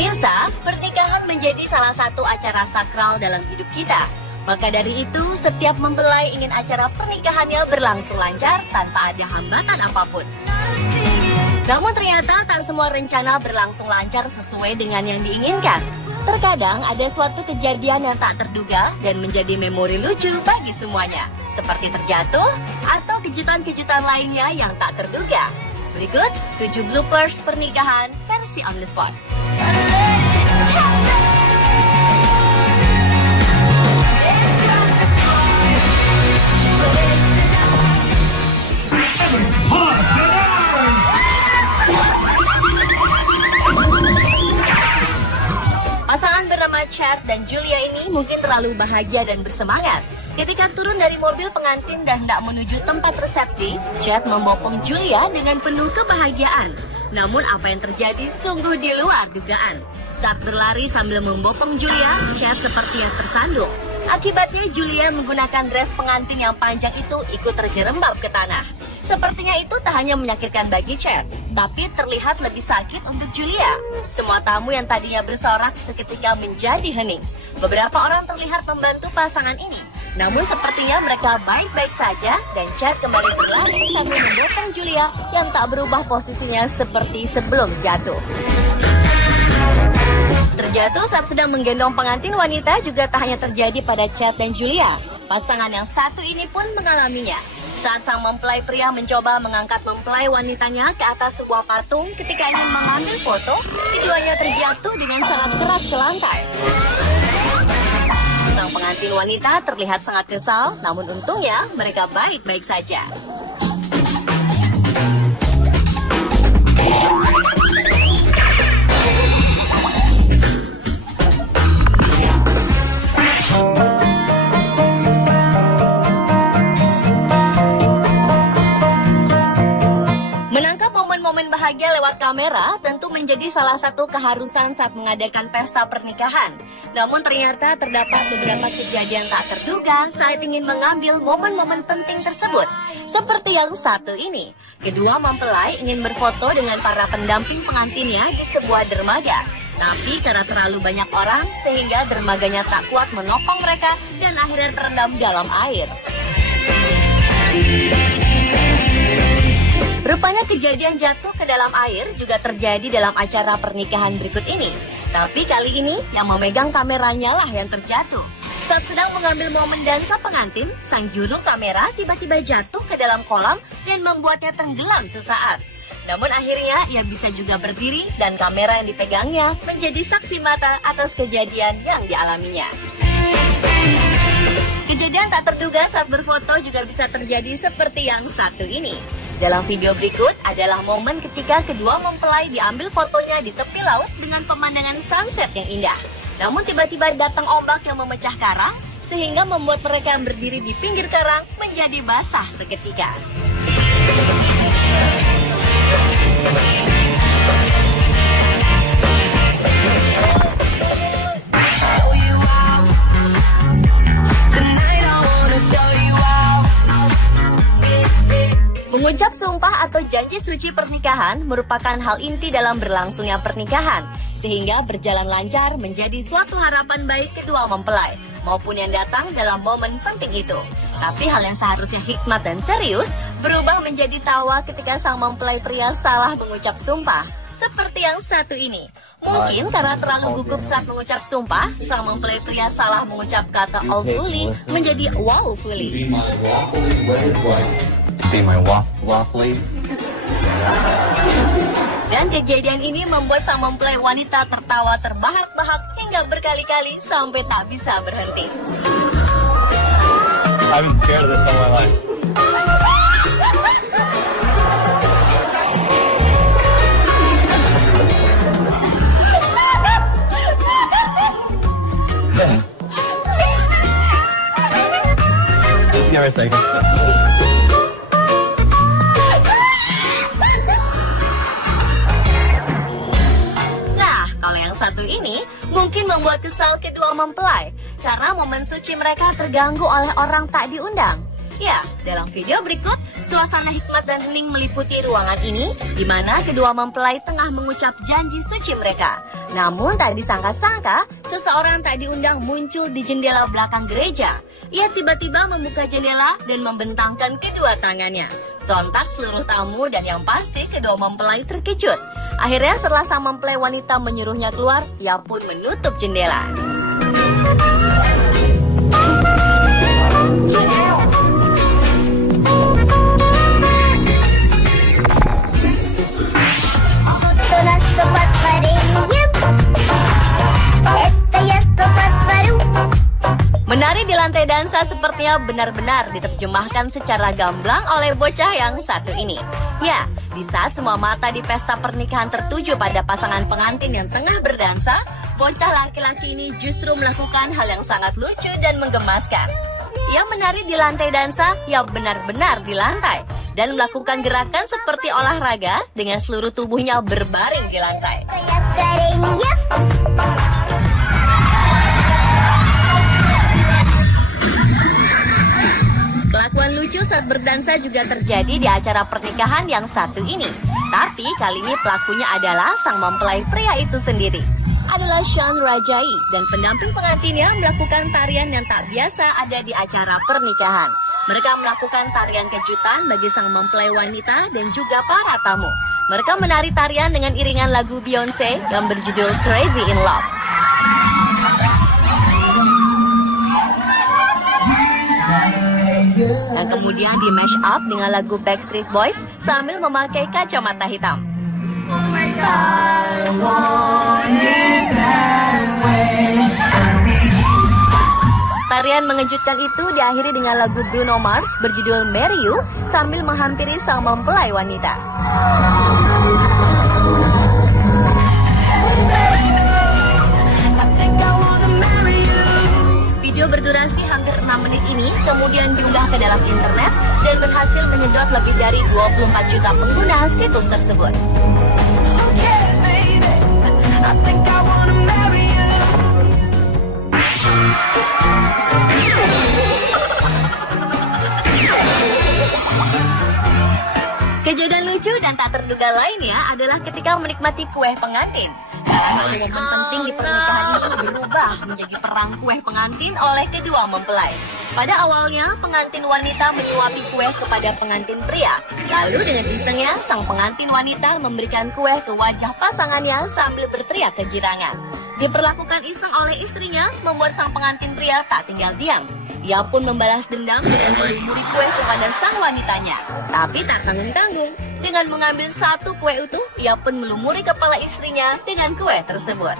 Pemirsa, pernikahan menjadi salah satu acara sakral dalam hidup kita. Maka dari itu, setiap mempelai ingin acara pernikahannya berlangsung lancar tanpa ada hambatan apapun. Namun ternyata tak semua rencana berlangsung lancar sesuai dengan yang diinginkan. Terkadang ada suatu kejadian yang tak terduga dan menjadi memori lucu bagi semuanya. Seperti terjatuh atau kejutan-kejutan lainnya yang tak terduga. Berikut 7 bloopers pernikahan versi on the spot. Pasangan bernama Chad dan Julia ini mungkin terlalu bahagia dan bersemangat. Ketika turun dari mobil pengantin dan hendak menuju tempat resepsi, Chad membopong Julia dengan penuh kebahagiaan. Namun apa yang terjadi sungguh di luar dugaan. Saat berlari sambil membopong Julia, Chad sepertinya tersandung. Akibatnya Julia menggunakan dress pengantin yang panjang itu ikut terjerembab ke tanah. Sepertinya itu tak hanya menyakitkan bagi Chad, tapi terlihat lebih sakit untuk Julia. Semua tamu yang tadinya bersorak seketika menjadi hening. Beberapa orang terlihat membantu pasangan ini. Namun sepertinya mereka baik-baik saja dan Chad kembali berlari sambil mendorong Julia yang tak berubah posisinya seperti sebelum jatuh. Terjatuh saat sedang menggendong pengantin wanita juga tak hanya terjadi pada Chad dan Julia. Pasangan yang satu ini pun mengalaminya. Saat sang mempelai pria mencoba mengangkat mempelai wanitanya ke atas sebuah patung ketika ingin mengambil foto, keduanya terjatuh dengan sangat keras ke lantai. Sang pengantin wanita terlihat sangat kesal, namun untungnya mereka baik-baik saja. Bahagia lewat kamera tentu menjadi salah satu keharusan saat mengadakan pesta pernikahan. Namun ternyata terdapat beberapa kejadian tak terduga saat ingin mengambil momen-momen penting tersebut. Seperti yang satu ini. Kedua mempelai ingin berfoto dengan para pendamping pengantinnya di sebuah dermaga. Tapi karena terlalu banyak orang sehingga dermaganya tak kuat menopang mereka dan akhirnya terendam dalam air. Rupanya kejadian jatuh ke dalam air juga terjadi dalam acara pernikahan berikut ini. Tapi kali ini yang memegang kameranya lah yang terjatuh. Saat sedang mengambil momen dansa pengantin, sang juru kamera tiba-tiba jatuh ke dalam kolam dan membuatnya tenggelam sesaat. Namun akhirnya ia bisa juga berdiri dan kamera yang dipegangnya menjadi saksi mata atas kejadian yang dialaminya. Kejadian tak terduga saat berfoto juga bisa terjadi seperti yang satu ini. Dalam video berikut adalah momen ketika kedua mempelai diambil fotonya di tepi laut dengan pemandangan sunset yang indah. Namun tiba-tiba datang ombak yang memecah karang sehingga membuat mereka yang berdiri di pinggir karang menjadi basah seketika. Mengucap sumpah atau janji suci pernikahan merupakan hal inti dalam berlangsungnya pernikahan, sehingga berjalan lancar menjadi suatu harapan baik kedua mempelai, maupun yang datang dalam momen penting itu. Tapi hal yang seharusnya hikmat dan serius, berubah menjadi tawa ketika sang mempelai pria salah mengucap sumpah, seperti yang satu ini. Mungkin karena terlalu gugup saat mengucap sumpah, sang mempelai pria salah mengucap kata all fully menjadi wow fully. Be my waffle. Dan kejadian ini membuat sang mempelai wanita tertawa terbahak-bahak hingga berkali-kali sampai tak bisa berhenti. I'm scared of this all my life. Give me a second. Satu ini mungkin membuat kesal kedua mempelai karena momen suci mereka terganggu oleh orang tak diundang. Ya, dalam video berikut, suasana hikmat dan hening meliputi ruangan ini, di mana kedua mempelai tengah mengucap janji suci mereka. Namun tak disangka-sangka, seseorang tak diundang muncul di jendela belakang gereja. Ia tiba-tiba membuka jendela dan membentangkan kedua tangannya. Sontak seluruh tamu dan yang pasti kedua mempelai terkejut. Akhirnya setelah sang mempelai wanita menyuruhnya keluar, ia pun menutup jendela. Menari di lantai dansa sepertinya benar-benar diterjemahkan secara gamblang oleh bocah yang satu ini. Ya, di saat semua mata di pesta pernikahan tertuju pada pasangan pengantin yang tengah berdansa, bocah laki-laki ini justru melakukan hal yang sangat lucu dan menggemaskan. Ia menari di lantai dansa, ya benar-benar di lantai, dan melakukan gerakan seperti olahraga dengan seluruh tubuhnya berbaring di lantai. Kelakuan lucu saat berdansa juga terjadi di acara pernikahan yang satu ini. Tapi kali ini pelakunya adalah sang mempelai pria itu sendiri. Adalah Sean Rajai dan pendamping pengantinnya melakukan tarian yang tak biasa ada di acara pernikahan. Mereka melakukan tarian kejutan bagi sang mempelai wanita dan juga para tamu. Mereka menari tarian dengan iringan lagu Beyonce yang berjudul Crazy in Love. Dan kemudian di mash up dengan lagu Backstreet Boys sambil memakai kacamata hitam. Tarian mengejutkan itu diakhiri dengan lagu Bruno Mars berjudul Marry You sambil menghampiri sang mempelai wanita. Video berdurasi hampir 6 menit ini kemudian diunggah ke dalam internet dan berhasil menyedot lebih dari 24 juta pengguna situs tersebut. Kejadian lucu dan tak terduga lainnya adalah ketika menikmati kue pengantin. Karena momen penting di pernikahan itu berubah menjadi perang kue pengantin oleh kedua mempelai. Pada awalnya, pengantin wanita menyuapi kue kepada pengantin pria. Lalu dengan isengnya, sang pengantin wanita memberikan kue ke wajah pasangannya sambil berteriak kegirangan. Diperlakukan iseng oleh istrinya, membuat sang pengantin pria tak tinggal diam. Ia pun membalas dendam dengan melumuri kue kepada sang wanitanya. Tapi tak tanggung-tanggung, dengan mengambil satu kue utuh, ia pun melumuri kepala istrinya dengan kue tersebut.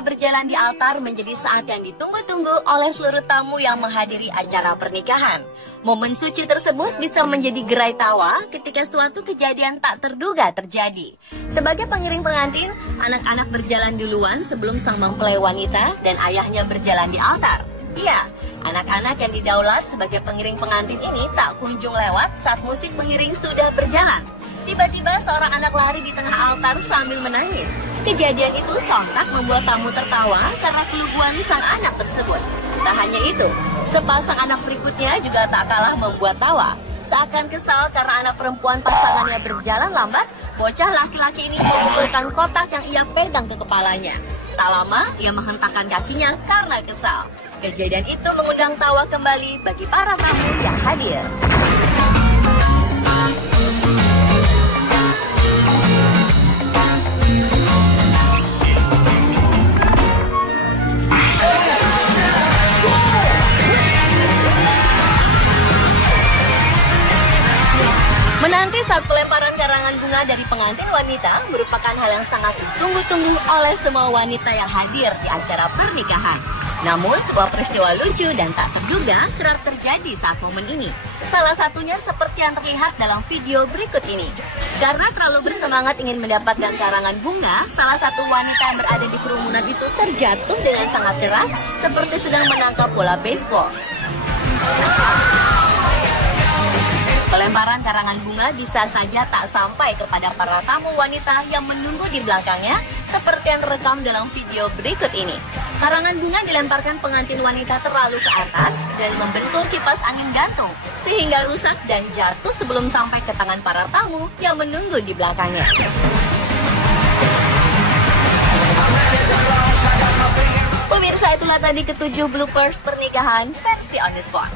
Berjalan di altar menjadi saat yang ditunggu-tunggu oleh seluruh tamu yang menghadiri acara pernikahan. Momen suci tersebut bisa menjadi gerai tawa ketika suatu kejadian tak terduga terjadi. Sebagai pengiring pengantin, anak-anak berjalan duluan sebelum sang mempelai wanita dan ayahnya berjalan di altar. Iya, anak-anak yang didaulat sebagai pengiring pengantin ini tak kunjung lewat saat musik pengiring sudah berjalan. Tiba-tiba seorang anak lari di tengah altar sambil menangis. Kejadian itu sontak membuat tamu tertawa karena keluguan sang anak tersebut. Tak hanya itu, sepasang anak berikutnya juga tak kalah membuat tawa. Seakan kesal karena anak perempuan pasangannya berjalan lambat, bocah laki-laki ini memukulkan kotak yang ia pegang ke kepalanya. Tak lama, ia menghentakkan kakinya karena kesal. Kejadian itu mengundang tawa kembali bagi para tamu yang hadir. Menanti saat pelemparan karangan bunga dari pengantin wanita merupakan hal yang sangat ditunggu-tunggu oleh semua wanita yang hadir di acara pernikahan. Namun, sebuah peristiwa lucu dan tak terduga kerap terjadi saat momen ini. Salah satunya seperti yang terlihat dalam video berikut ini. Karena terlalu bersemangat ingin mendapatkan karangan bunga, salah satu wanita yang berada di kerumunan itu terjatuh dengan sangat keras seperti sedang menangkap bola baseball. Pelemparan karangan bunga bisa saja tak sampai kepada para tamu wanita yang menunggu di belakangnya, seperti yang terekam dalam video berikut ini. Karangan bunga dilemparkan pengantin wanita terlalu ke atas dan membentur kipas angin gantung, sehingga rusak dan jatuh sebelum sampai ke tangan para tamu yang menunggu di belakangnya. Pemirsa, itulah tadi ke-7 bloopers pernikahan versi on the spot.